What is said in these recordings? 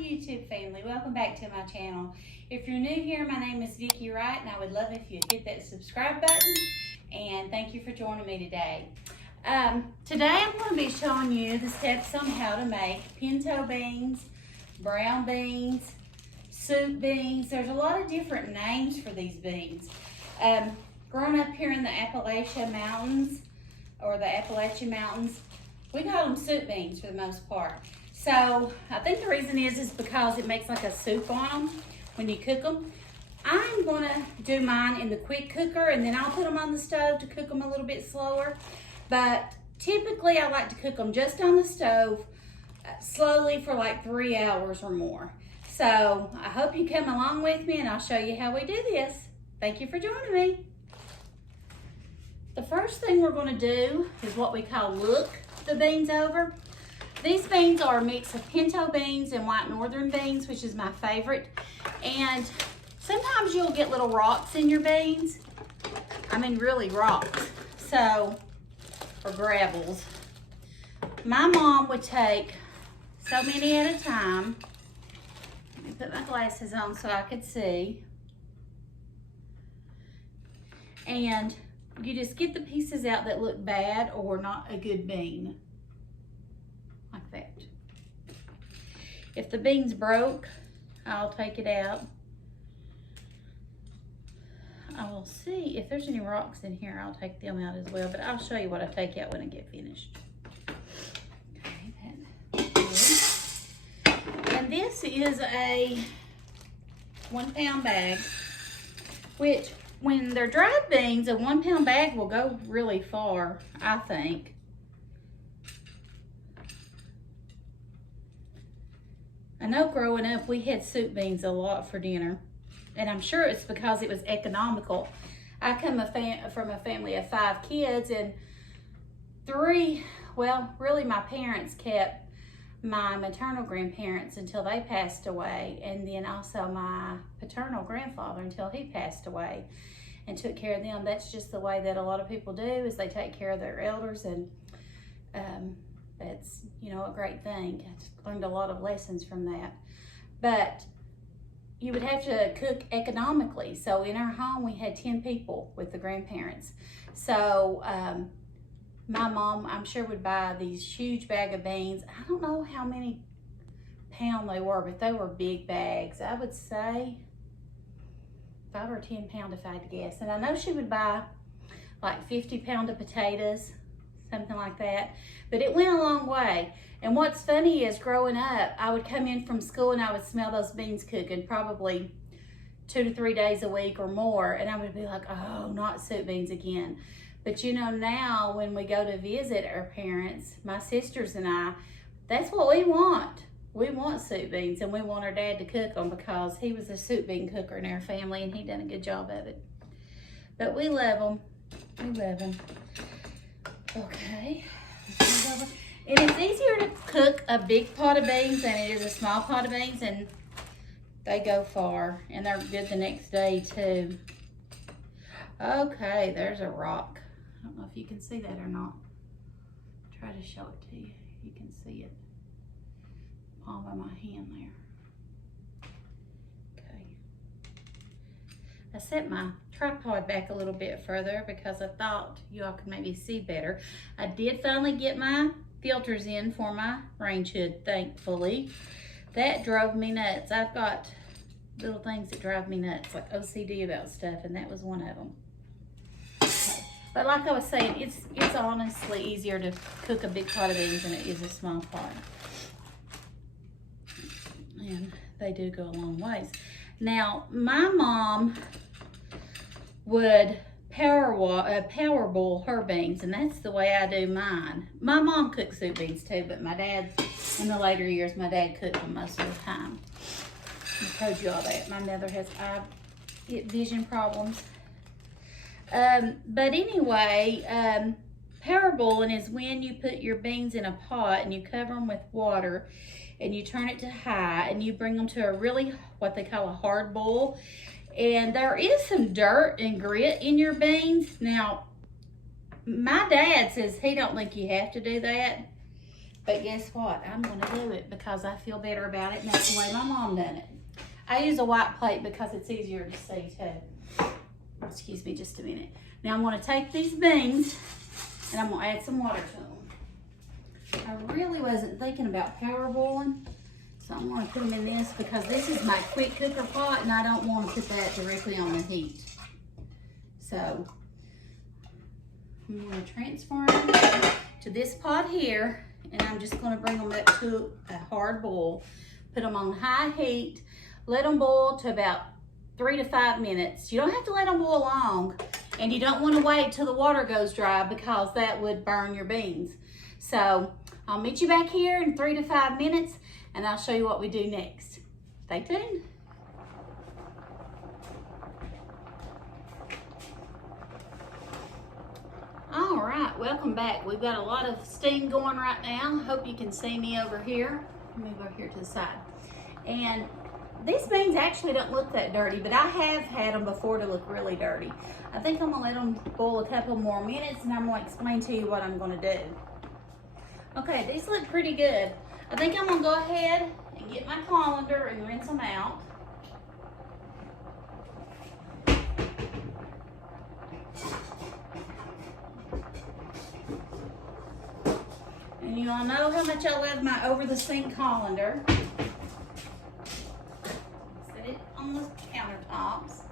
YouTube family, welcome back to my channel. If you're new here, my name is Vicki Wright, and I would love if you hit that subscribe button, and thank you for joining me today. Today I'm going to be showing you the steps on how to make pinto beans, brown beans, soup beans. There's a lot of different names for these beans. Growing up here in the Appalachian Mountains, we call them soup beans for the most part. So I think the reason is because it makes like a soup on them when you cook them. I'm gonna do mine in the quick cooker, and then I'll put them on the stove to cook them a little bit slower. But typically I like to cook them just on the stove slowly for like 3 hours or more. So I hope you come along with me and I'll show you how we do this. Thank you for joining me. The first thing we're gonna do is what we call look the beans over. These beans are a mix of pinto beans and white northern beans, which is my favorite. And sometimes you'll get little rocks in your beans. I mean, really rocks. So, or gravels. My mom would take so many at a time. Let me put my glasses on so I could see. And you just get the pieces out that look bad or not a good bean. Like that. If the bean's broke, I'll take it out. I will see if there's any rocks in here. I'll take them out as well, but I'll show you what I take out when I get finished. Okay, that's good. And this is a 1 pound bag, which when they're dried beans, a 1 pound bag will go really far, I think. I know growing up we had soup beans a lot for dinner, and I'm sure it's because it was economical. I come from a family of 5 kids, and 3, well, really my parents kept my maternal grandparents until they passed away, and then also my paternal grandfather until he passed away, and took care of them. That's just the way that a lot of people do, is they take care of their elders, and that's, you know, a great thing. I learned a lot of lessons from that. But you would have to cook economically. So in our home, we had 10 people with the grandparents. So my mom, I'm sure, would buy these huge bag of beans. I don't know how many pound they were, but they were big bags. I would say 5 or 10 pound if I had to guess. And I know she would buy like 50 pound of potatoes, something like that. But it went a long way. And what's funny is, growing up, I would come in from school and I would smell those beans cooking probably 2 to 3 days a week or more. And I would be like, oh, not soup beans again. But you know, now when we go to visit our parents, my sisters and I, that's what we want. We want soup beans, and we want our dad to cook them because he was a soup bean cooker in our family, and he done a good job of it. But we love them. We love them. Okay. And it's easier to cook a big pot of beans than it is a small pot of beans, and they go far, and they're good the next day too. Okay, there's a rock. I don't know if you can see that or not. Try to show it to you. You can see it. Palm of my hand there. Okay. I set my tripod back a little bit further because I thought you all could maybe see better. I did finally get my filters in for my range hood, thankfully. That drove me nuts. I've got little things that drive me nuts, like OCD about stuff, and that was one of them. Okay. But like I was saying, it's honestly easier to cook a big pot of beans than it is a small pot. And they do go a long ways. Now, my mom would power boil her beans, and that's the way I do mine. My mom cooks soup beans too, but my dad, in the later years, my dad cooked them most of the time. I told you all that. My mother has vision problems. But anyway, power boiling is when you put your beans in a pot and you cover them with water, and you turn it to high, and you bring them to a really, what they call a hard boil. And there is some dirt and grit in your beans. Now, my dad says he don't think you have to do that, But guess what? I'm gonna do it because I feel better about it, and that's the way my mom done it. I use a white plate because it's easier to see too. Excuse me just a minute. Now I'm gonna take these beans and I'm gonna add some water to them. I really wasn't thinking about power boiling, so I'm gonna put them in this because this is my quick cooker pot and I don't wanna put that directly on the heat. So I'm gonna transfer them to this pot here, and I'm just gonna bring them up to a hard boil. Put them on high heat, let them boil to about 3 to 5 minutes. You don't have to let them boil long, and you don't wanna wait till the water goes dry because that would burn your beans. So I'll meet you back here in 3 to 5 minutes, and I'll show you what we do next. Stay tuned. All right, welcome back. We've got a lot of steam going right now. Hope you can see me over here. Move over here to the side. And these beans actually don't look that dirty, but I have had them before to look really dirty. I think I'm gonna let them boil a couple more minutes, and I'm gonna explain to you what I'm gonna do. Okay, these look pretty good. I think I'm gonna go ahead and get my colander and rinse them out. And you all know how much I love my over the sink colander. Set it on the countertops.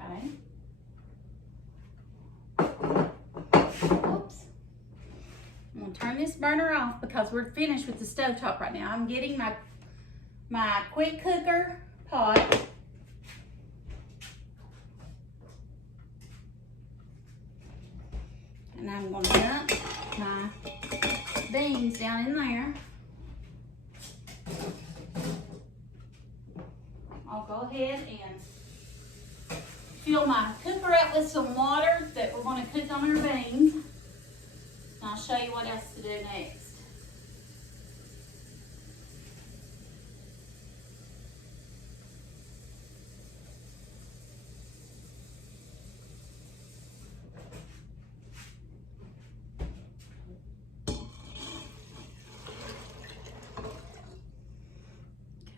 Okay. Oops. I'm gonna turn this burner off because we're finished with the stovetop right now. I'm getting my quick cooker pot. And I'm going to dump my beans down in there. I'll go ahead and fill my cooker up with some water that we're going to cook on our beans. And I'll show you what else to do next.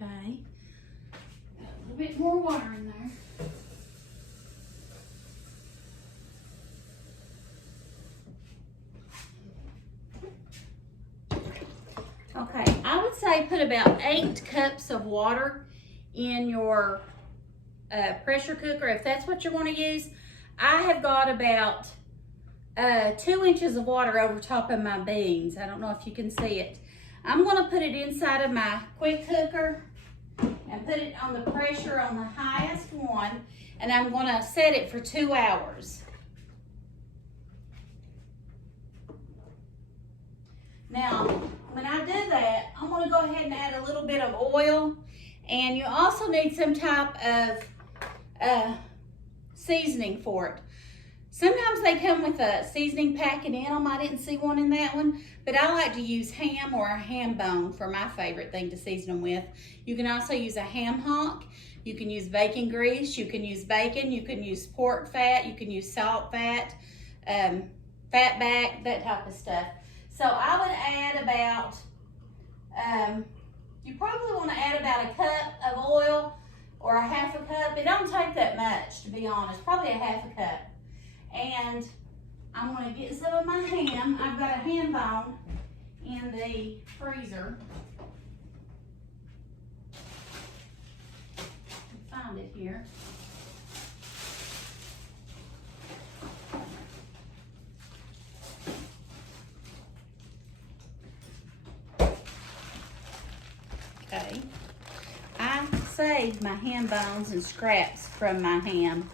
Okay, got a little bit more water in there. Okay, I would say put about 8 cups of water in your pressure cooker if that's what you're going to use. I have got about 2 inches of water over top of my beans. I don't know if you can see it. I'm going to put it inside of my quick cooker and put it on the pressure on the highest one, and I'm going to set it for 2 hours. Now, when I do that, I'm going to go ahead and add a little bit of oil, and you also need some type of seasoning for it. Sometimes they come with a seasoning packet in them. I didn't see one in that one, but I like to use ham or a Hambone for my favorite thing to season them with. You can also use a ham hock. You can use bacon grease. You can use bacon. You can use pork fat. You can use salt fat, fat back, that type of stuff. So I would add about, you probably want to add about a cup of oil or a half a cup. It don't take that much, to be honest, probably a half a cup. And I'm going to get some of my ham. I've got a Hambone in the freezer. Find it here. Okay. I saved my ham bones and scraps from my ham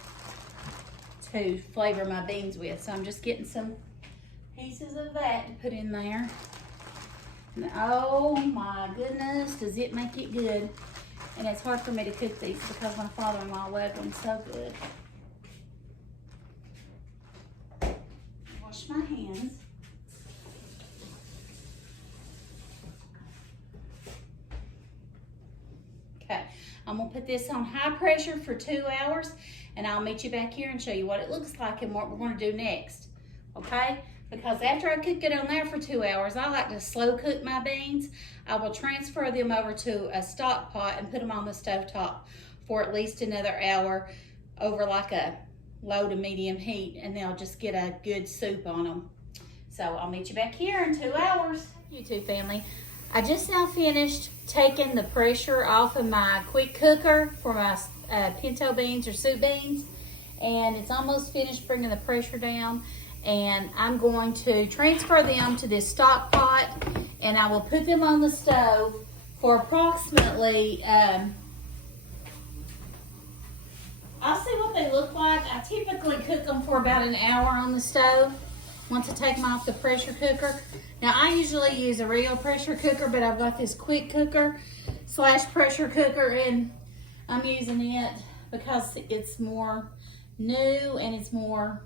to flavor my beans with. So I'm just getting some pieces of that to put in there. And oh my goodness, does it make it good. And it's hard for me to cook these because my father-in-law loved them so good. Wash my hands. Okay, I'm gonna put this on high pressure for 2 hours, and I'll meet you back here and show you what it looks like and what we're gonna do next, okay? Because after I cook it on there for 2 hours, I like to slow cook my beans. I will transfer them over to a stock pot and put them on the stovetop for at least another hour over like a low to medium heat, and they'll just get a good soup on them. So I'll meet you back here in 2 hours. YouTube family, I just now finished taking the pressure off of my quick cooker for my pinto beans or soup beans, and it's almost finished bringing the pressure down, and I'm going to transfer them to this stock pot, and I will put them on the stove for approximately I'll see what they look like. I typically cook them for about an hour on the stove once I take them off the pressure cooker. Now, I usually use a real pressure cooker, but I've got this quick cooker / pressure cooker, and I'm using it because it's more new and it's more,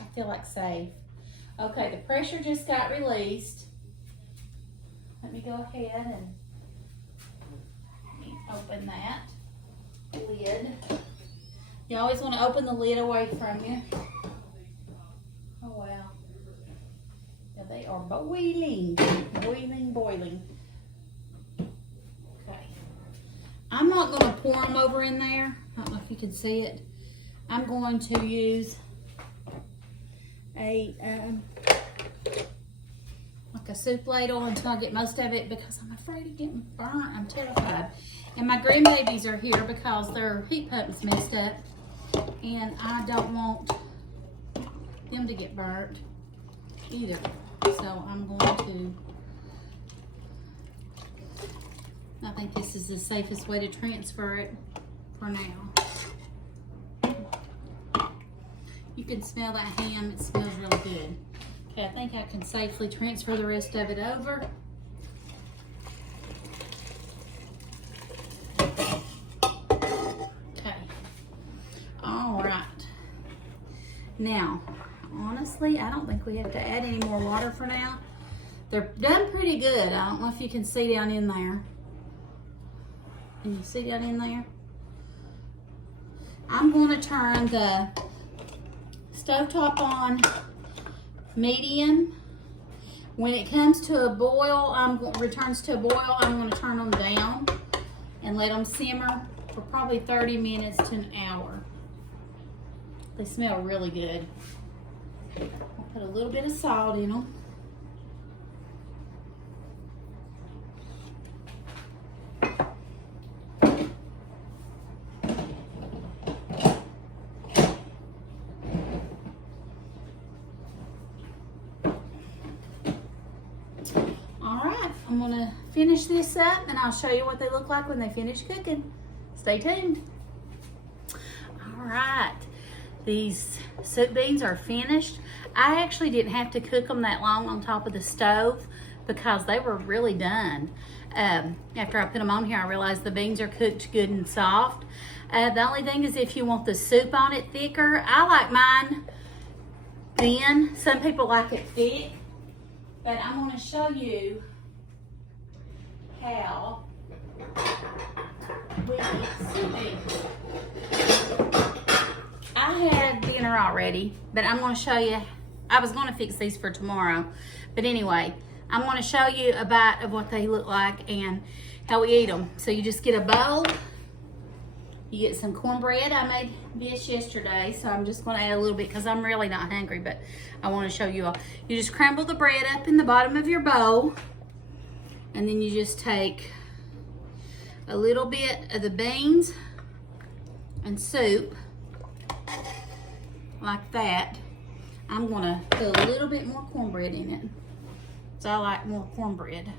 I feel like, safe. Okay, the pressure just got released. Let me go ahead and open that lid. You always want to open the lid away from you. Oh wow. Yeah, they are boiling. Boiling, boiling. Okay. I'm not going to pour them over in there. I don't know if you can see it. I'm going to use a like a soup ladle until I get most of it, because I'm afraid of getting burnt. I'm terrified. And my grandbabies are here because their heat pump's messed up, and I don't want them to get burnt either. So I'm going to, I think this is the safest way to transfer it for now. You can smell that ham, it smells really good. Okay, I think I can safely transfer the rest of it over. Okay, all right. Now, honestly, I don't think we have to add any more water for now. They're done pretty good. I don't know if you can see down in there. Can you see down in there? I'm going to turn the stovetop on medium. When it comes to a boil, returns to a boil, I'm going to turn them down and let them simmer for probably 30 minutes to an hour. They smell really good. I'll put a little bit of salt in them. I'm gonna finish this up and I'll show you what they look like when they finish cooking. Stay tuned. All right, these soup beans are finished. I actually didn't have to cook them that long on top of the stove because they were really done. After I put them on here, I realized the beans are cooked good and soft. The only thing is if you want the soup on it thicker, I like mine thin. Some people like it thick, but I'm gonna show you how we get soup beans. I had dinner already, but I'm going to show you. I was going to fix these for tomorrow, but anyway, I'm going to show you a bite of what they look like and how we eat them. So you just get a bowl. You get some cornbread. I made this yesterday, so I'm just going to add a little bit because I'm really not hungry, but I want to show you all. You just crumble the bread up in the bottom of your bowl. And then you just take a little bit of the beans and soup, like that. I'm gonna put a little bit more cornbread in it, so I like more cornbread.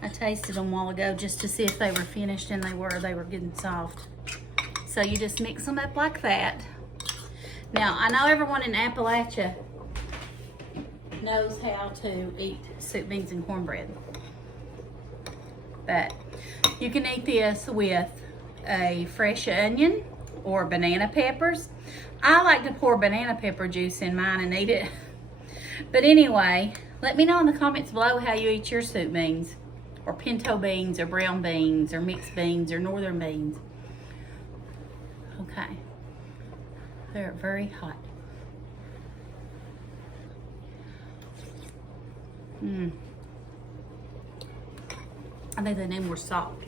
I tasted them a while ago just to see if they were finished, and they were good and soft. So you just mix them up like that. Now, I know everyone in Appalachia knows how to eat soup beans and cornbread, but you can eat this with a fresh onion or banana peppers. I like to pour banana pepper juice in mine and eat it, but anyway, Let me know in the comments below how you eat your soup beans, or pinto beans, or brown beans, or mixed beans, or northern beans. Okay. They're very hot. I think they need more salt.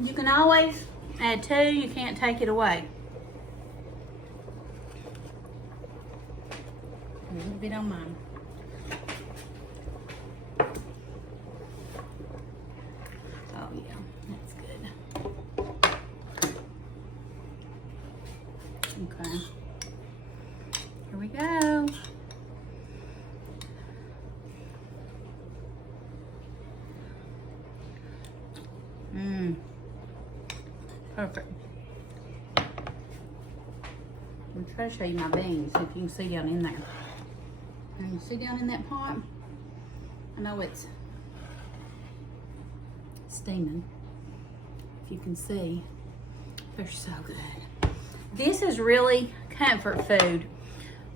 You can always add 2, you can't take it away. A little bit on mine. Oh yeah, that's good. Okay. Here we go. Perfect. I'm trying to show you my beans, so if you can see down in there. And you see down in that pot? I know it's steaming. If you can see, they're so good. This is really comfort food.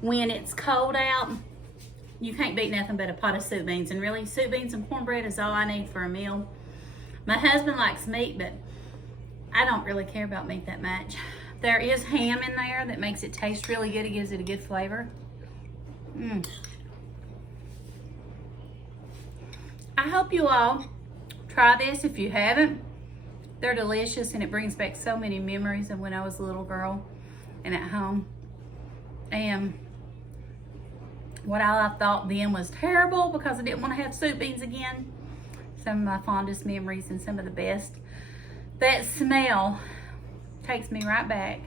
When it's cold out, you can't beat nothing but a pot of soup beans. And really, soup beans and cornbread is all I need for a meal. My husband likes meat, but I don't really care about meat that much. There is ham in there that makes it taste really good. It gives it a good flavor. I hope you all try this if you haven't. They're delicious, and it brings back so many memories of when I was a little girl and at home. And what I thought then was terrible because I didn't want to have soup beans again. Some of my fondest memories and some of the best. That smell takes me right back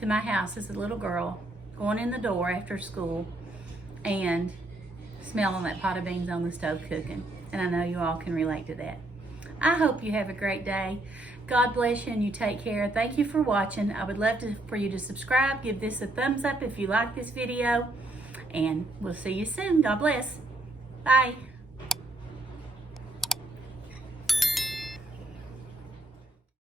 to my house as a little girl, going in the door after school and smelling that pot of beans on the stove cooking. And I know you all can relate to that. I hope you have a great day. God bless you and you take care. Thank you for watching. I would love for you to subscribe. Give this a thumbs up if you like this video. And we'll see you soon. God bless. Bye.